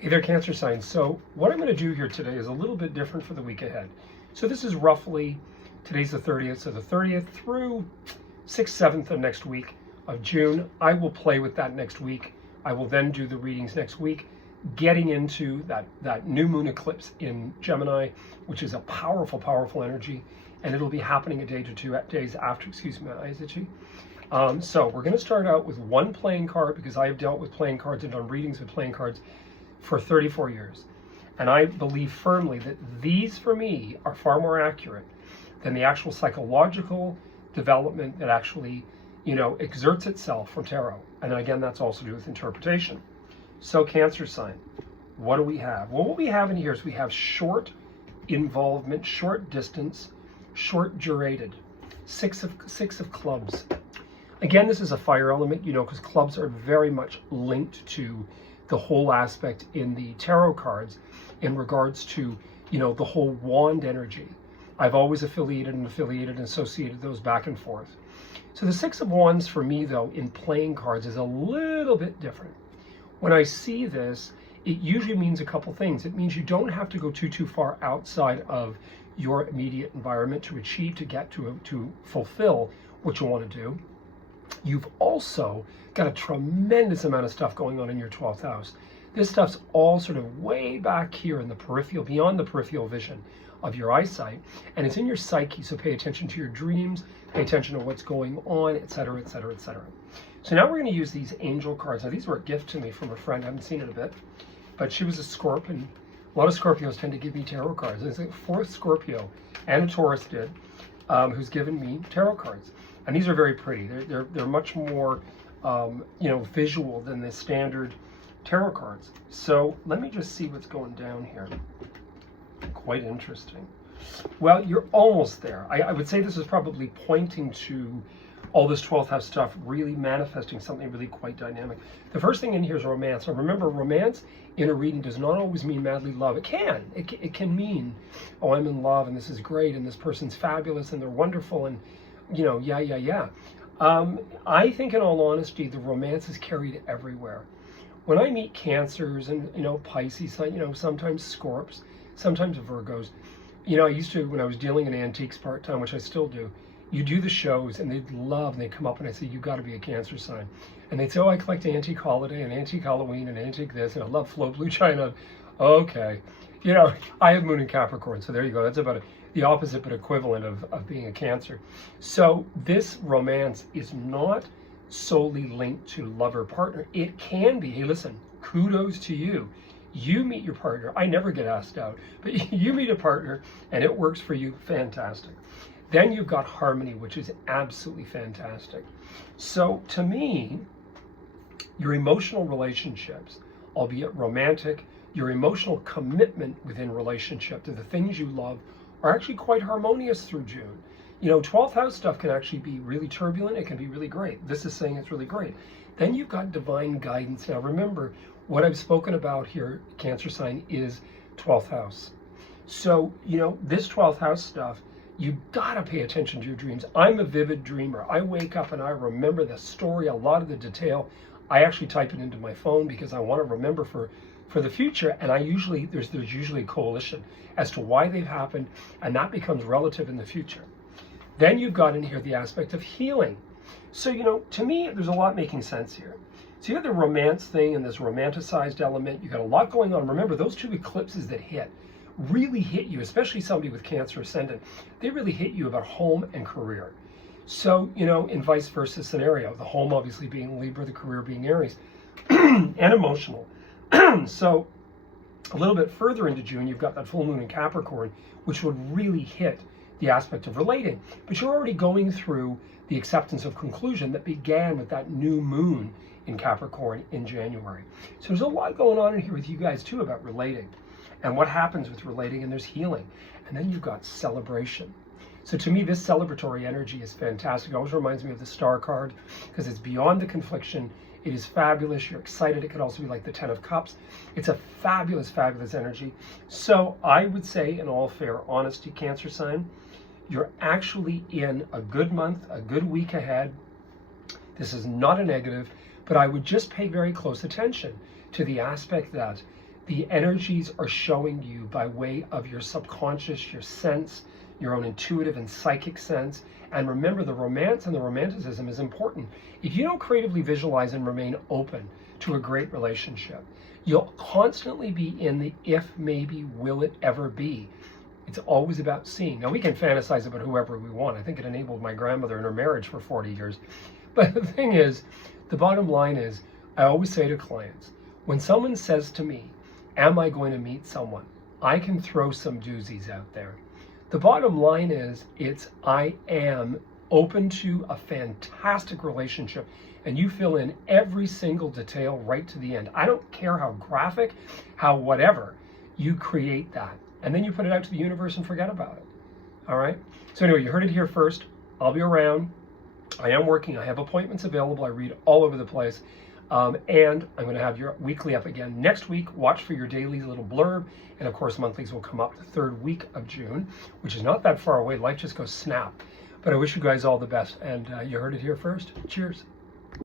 Hey there, Cancer signs. So what I'm going to do here today is a little bit different for the week ahead. So this is roughly, today's the 30th, so the 30th through 6th, 7th of next week of June. I will play with that next week. I will then do the readings next week, getting into that new moon eclipse in Gemini, which is a powerful, powerful energy. And it'll be happening a day to 2 days after, excuse me, my eyes itchy. So we're going to start out with one playing card because I have dealt with playing cards and done readings with playing cards for 34 years. And I believe firmly that these, for me, are far more accurate than the actual psychological development that actually, exerts itself from tarot. And again, that's also to do with interpretation. So Cancer sign, what do we have? Well, what we have in here is we have short involvement, short distance, short durated, six of clubs. Again, this is a fire element, because clubs are very much linked to the whole aspect in the tarot cards in regards to, the whole wand energy. I've always affiliated and associated those back and forth. So the Six of Wands for me, though, in playing cards is a little bit different. When I see this, it usually means a couple things. It means you don't have to go too far outside of your immediate environment to achieve, to get to fulfill what you want to do. You've also got a tremendous amount of stuff going on in your 12th house. This stuff's all sort of way back here in the peripheral, beyond the peripheral vision of your eyesight, and it's in your psyche, so pay attention to your dreams, pay attention to what's going on, etc., etc., etc. So now we're going to use these angel cards. Now these were a gift to me from a friend, I haven't seen it a bit, but she was a Scorpio, and a lot of Scorpios tend to give me tarot cards. It's like fourth Scorpio, and a Taurus did, who's given me tarot cards. And these are very pretty. They're much more, visual than the standard tarot cards. So let me just see what's going down here. Quite interesting. Well, you're almost there. I would say this is probably pointing to all this 12th house stuff really manifesting something really quite dynamic. The first thing in here is romance. Now remember, romance in a reading does not always mean madly love. It can. It can mean, oh, I'm in love and this is great and this person's fabulous and they're wonderful and yeah. I think in all honesty, the romance is carried everywhere. When I meet Cancers and, Pisces, sometimes Scorps, sometimes Virgos, I used to, when I was dealing in antiques part-time, which I still do, you do the shows and they'd love, and they'd come up and I'd say, you got to be a Cancer sign. And they'd say, oh, I collect antique holiday and antique Halloween and antique this, and I love Flo Blue China. Okay. I have moon in Capricorn, so there you go. That's about the opposite but equivalent of being a Cancer. So this romance is not solely linked to lover partner. It can be. Hey, listen, kudos to you. You meet your partner. I never get asked out, but you meet a partner and it works for you. Fantastic. Then you've got harmony, which is absolutely fantastic. So to me, your emotional relationships, albeit romantic, your emotional commitment within relationship to the things you love are actually quite harmonious through June. 12th house stuff can actually be really turbulent. It can be really great. This is saying it's really great. Then you've got divine guidance. Now remember, what I've spoken about here, Cancer sign, is 12th house. So, this 12th house stuff, you gotta pay attention to your dreams. I'm a vivid dreamer. I wake up and I remember the story, a lot of the detail. I actually type it into my phone because I want to remember for the future, and there's usually a coalition as to why they've happened, and that becomes relative in the future. Then you've got in here the aspect of healing. So, to me, there's a lot making sense here. So you have the romance thing and this romanticized element. You got a lot going on. Remember, those two eclipses that really hit you, especially somebody with Cancer ascendant, they really hit you about home and career. So, in vice versa scenario, the home obviously being Libra, the career being Aries, and emotional. So a little bit further into June, you've got that full moon in Capricorn, which would really hit the aspect of relating. But you're already going through the acceptance of conclusion that began with that new moon in Capricorn in January. So there's a lot going on in here with you guys too about relating and what happens with relating, and there's healing. And then you've got celebration. So to me, this celebratory energy is fantastic. It always reminds me of the Star card because it's beyond the confliction. It is fabulous. You're excited. It could also be like the 10 of Cups. It's a fabulous, fabulous energy. So I would say, in all fair honesty, Cancer sign, you're actually in a good month, a good week ahead. This is not a negative, but I would just pay very close attention to the aspect that The energies are showing you by way of your subconscious, your sense, your own intuitive and psychic sense. And remember, the romance and the romanticism is important. If you don't creatively visualize and remain open to a great relationship, you'll constantly be in the if, maybe, will it ever be. It's always about seeing. Now, we can fantasize about whoever we want. I think it enabled my grandmother in her marriage for 40 years. But the thing is, the bottom line is, I always say to clients, when someone says to me, am I going to meet someone? I can throw some doozies out there. The bottom line is, I am open to a fantastic relationship, and you fill in every single detail right to the end. I don't care how graphic, how whatever, you create that. And then you put it out to the universe and forget about it. All right? So anyway, you heard it here first. I'll be around. I am working. I have appointments available. I read all over the place. And I'm going to have your weekly up again next week. Watch for your daily little blurb. And of course, monthlies will come up the third week of June, which is not that far away. Life just goes snap. But I wish you guys all the best. And you heard it here first. Cheers.